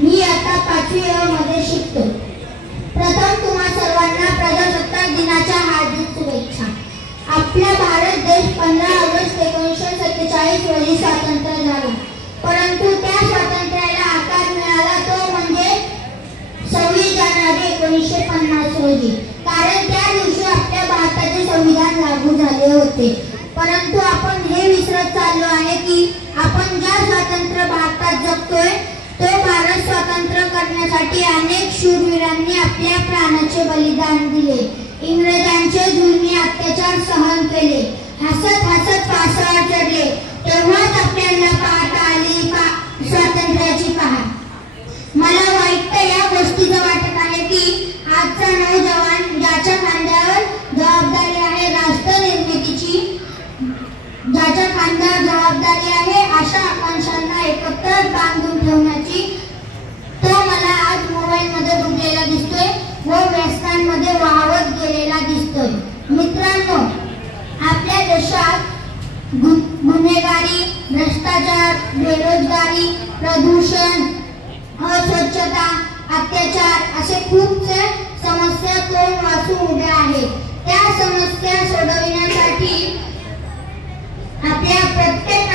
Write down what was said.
मी आता 5वी मध्ये शिकतो। प्रथम तुम्हा सर्वांना प्रजासत्ताक दिनाच्या हार्दिक शुभेच्छा। आपला भारत देश 15 ऑगस्ट 1947 रोजी स्वतंत्र झाला, परंतु त्या स्वातंत्र्याला आकार मिळाला तो म्हणजे 26 जानेवारी 1950 रोजी। कारण त्या दिवशी आपल्या भारताचे संविधान लागू झाले होते। परंतु आपण हे विसरत चाललो आहे की आपण ज्या स्वतंत्र भारतात जगतोय तो भारत स्वतंत्र करण्यासाठी अनेक शूरवीरांनी आपल्या प्राणाचे बलिदान दिले, इंग्रजांचे जुलमी अत्याचार सहन केले, हसत हसत फासावर चढले, तेव्हाच आपल्याला पाहता आली स्वातंत्र्याची पहाट। मला वाईट या गोष्टीचं वाटत आहे की आजचा नौजवान ज्याच्या खांद्यावर जबाबदारी आहे राष्ट्र निर्मितीची, ज्याच्या खांद्यावर जबाबदारी आहे अशा आकांक्षांना एकत्र बांधून ठेवण्याची, तो मला आज मोबाईलमध्ये डुबलेला दिसतोय व व्यसनांमध्ये वाहवत गेलेला दिसतोय। मित्रांनो, आपल्या देशात गुन्हेगारी, भ्रष्टाचार, बेरोजगारी, प्रदूषण, अस्वच्छता, अत्याचार असे खूपसे समस्या तोंड वासून उभ्या आहेत। त्या समस्या सोडविण्यासाठी आपल्या प्रत्येक